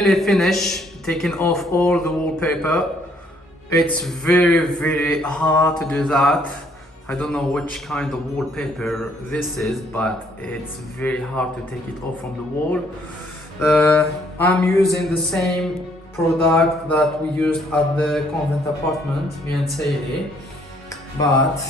finally finished taking off all the wallpaper. It's very hard to do that. I don't know which kind of wallpaper this is, but it's very hard to take it off from the wall. I'm using the same product that we used at the convent apartment, me and Sadie, but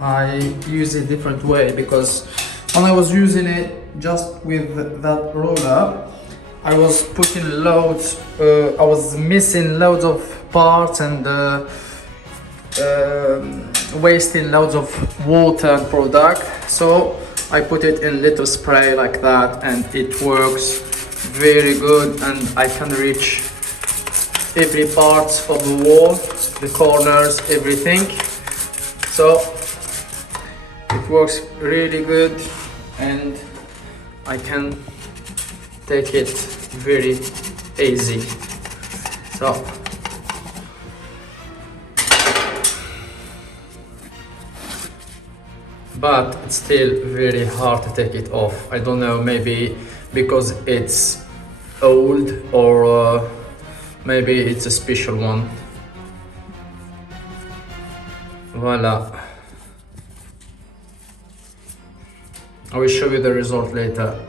I use it different way because when I was using it just with that roller, I was putting loads, I was missing loads of parts and wasting loads of water and product. So I put it in little spray like that, and it works very good, and I can reach every part of the wall, the corners, everything. So it works really good, and I can take it very easy. So but it's still very hard to take it off. I don't know, maybe because it's old, or maybe it's a special one. Voila. I will show you the result later.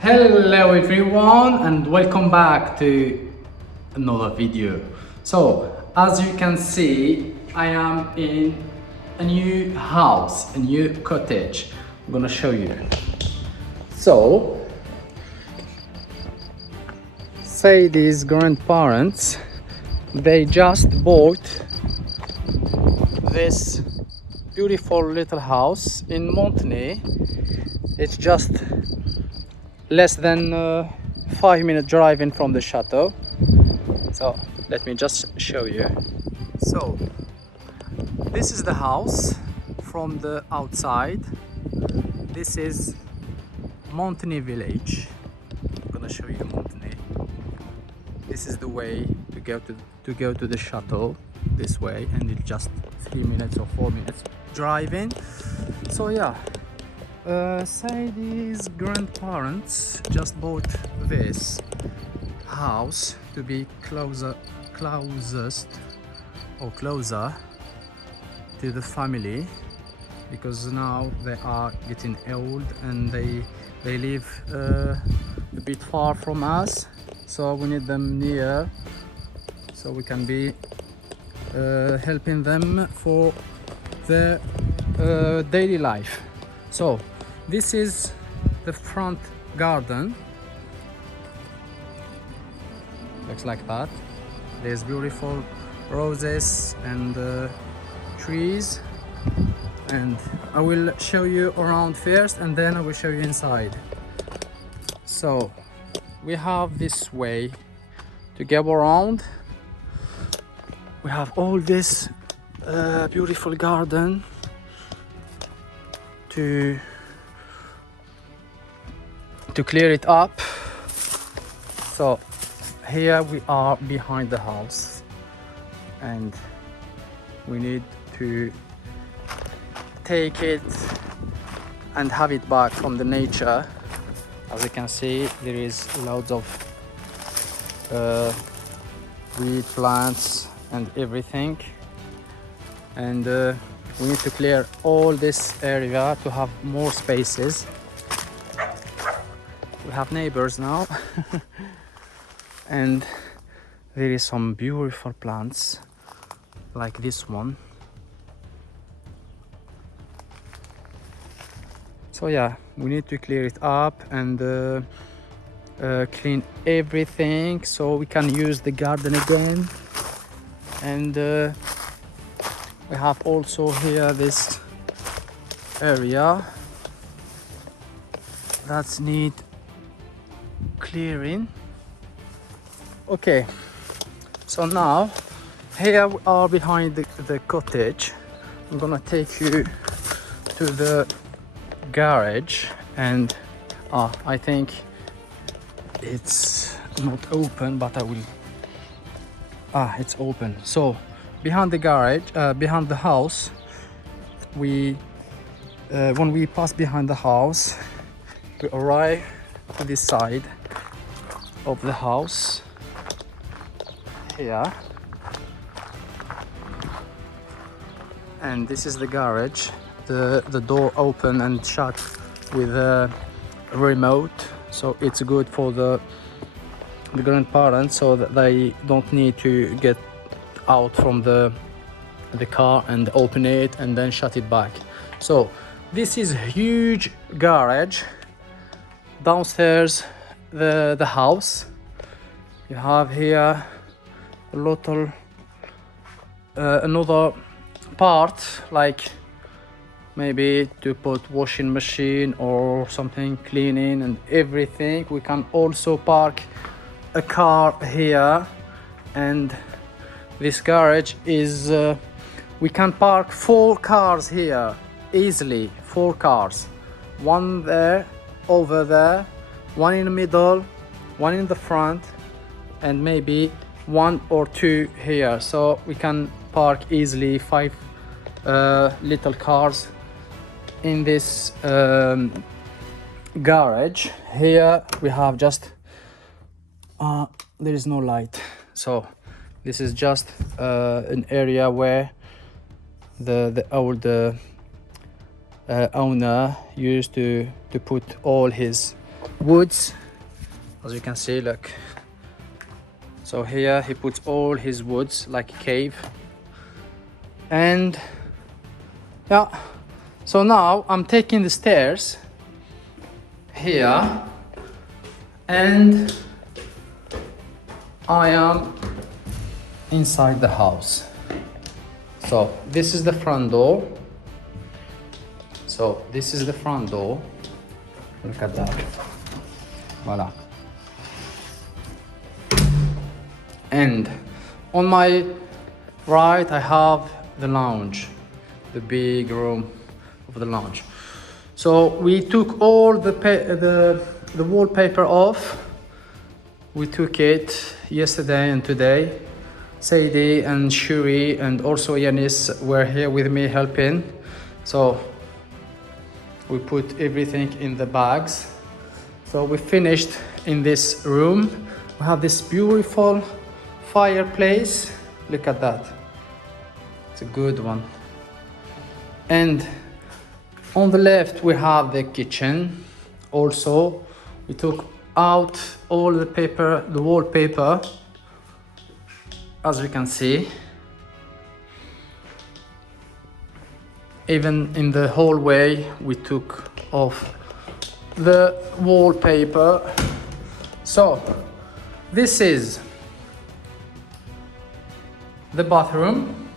Hello everyone, and welcome back to another video. So as you can see, I am in a new house, a new cottage. I'm gonna show you. So Sadie's grandparents, they just bought this beautiful little house in Montenay. It's just less than 5-minute driving from the chateau. So let me just show you. So this is the house from the outside. This is Montenay village. I'm gonna show you Montenay. This is the way to go to the chateau, this way, and it's just 3 minutes or 4 minutes driving. So yeah, Sadie's grandparents just bought this house to be closer to the family, because now they are getting old and they live a bit far from us, so we need them near so we can be helping them for their daily life. So this is the front garden. Looks like that. There's beautiful roses and trees, and I will show you around first, and then I will show you inside. So we have this way to go around. We have all this beautiful garden to clear it up. So here we are behind the house, and we need to take it and have it back from the nature. As you can see, there is loads of weed plants and everything. and we need to clear all this area to have more spaces. We have neighbors now. And there is some beautiful plants like this one. So yeah, we need to clear it up and clean everything so we can use the garden again. And we have also here this area that's need clearing. Okay, so now here we are behind the cottage. I'm gonna take you to the garage, and I think it's not open, but I will. It's open. So behind the garage, behind the house, we when we pass behind the house, we arrive to this side of the house here, and this is the garage. The door open and shut with a remote, so it's good for the grandparents, so that they don't need to get out from the car and open it and then shut it back. So this is a huge garage. Downstairs the house, you have here a little another part, like maybe to put washing machine or something, cleaning and everything. We can also park a car here, and this garage is we can park 4 cars here easily. 4 cars, one there, over there, one in the middle, one in the front, and maybe 1 or 2 here. So we can park easily 5 little cars in this garage. Here we have just there is no light, so this is just an area where the old owner used to put all his woods, as you can see, look. So here he puts all his woods like a cave. And yeah, so now I'm taking the stairs here, and I am inside the house. So this is the front door. So this is the front door. Look at that. Voila. And on my right I have the lounge, the big room of the lounge. So we took all the wallpaper off. We took it yesterday and today. Sadie and Shuri and also Yanis were here with me helping. So we put everything in the bags. So we finished in this room. We have this beautiful fireplace. Look at that. It's a good one. And on the left we have the kitchen. Also, we took out all the paper, the wallpaper, as you can see. Even in the hallway we took off the wallpaper. So this is the bathroom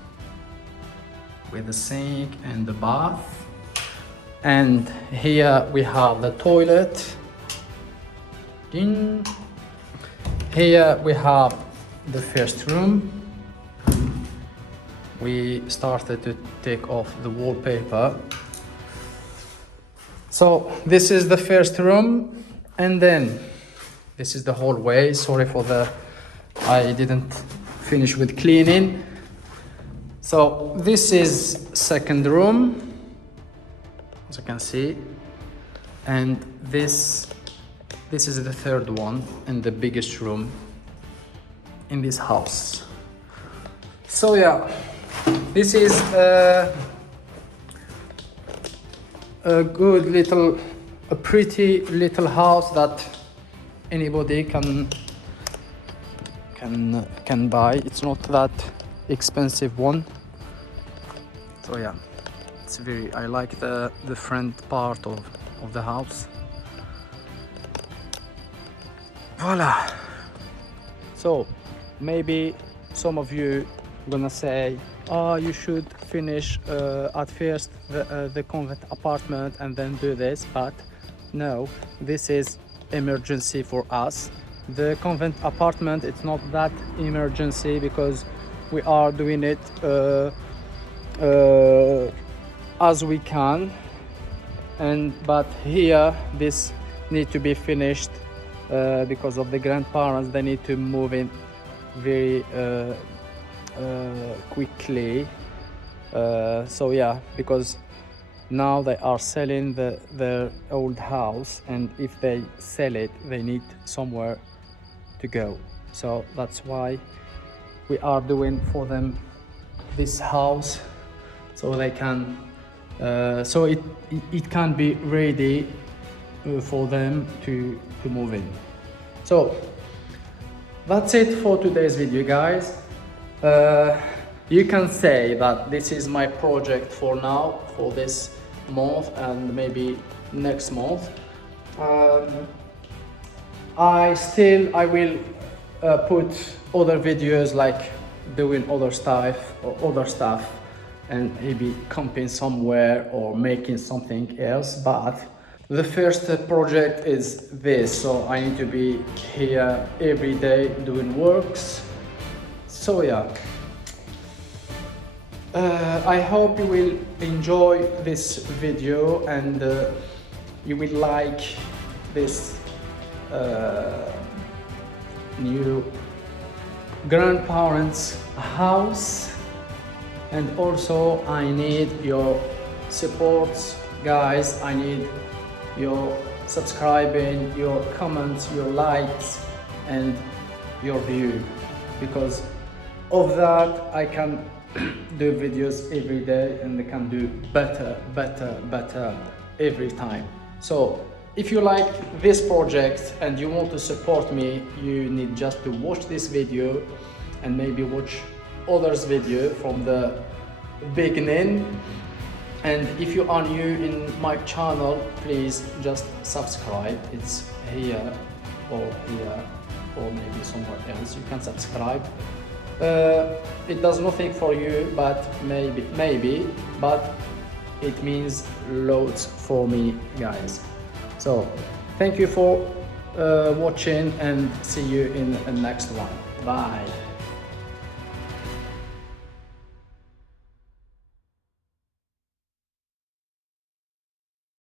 with the sink and the bath, and here we have the toilet. In here we have the first room. We started to take off the wallpaper. So this is the first room, and then this is the hallway. Sorry for I didn't finish with cleaning. So this is second room, as you can see, and this is the third one and the biggest room in this house. So yeah, This is a good little, a pretty little house that anybody can buy. It's not that expensive one. So yeah, it's very, I like the front part of the house. Voila. So maybe some of you gonna say, oh, you should finish at first the convent apartment and then do this, but no, this is emergency for us. The convent apartment, it's not that emergency because we are doing it as we can, but here this need to be finished because of the grandparents. They need to move in very quickly. So yeah, because now they are selling their old house, and if they sell it, they need somewhere to go. So that's why we are doing for them this house, so they can so it can be ready for them to move in. So that's it for today's video, guys. You can say that this is my project for now, for this month and maybe next month. I will put other videos like doing other stuff and maybe camping somewhere or making something else, but the first project is this, so I need to be here every day doing works. So yeah, I hope you will enjoy this video and you will like this new grandparents' house. And also I need your support, guys. I need your subscribing, your comments, your likes and your view, because of that I can do videos every day and I can do better every time. So if you like this project and you want to support me, you need just to watch this video and maybe watch others video from the beginning. And if you are new in my channel, please just subscribe. It's here or maybe somewhere else. You can subscribe. It does nothing for you, but maybe, but it means loads for me, guys. So thank you for watching and see you in the next one. Bye.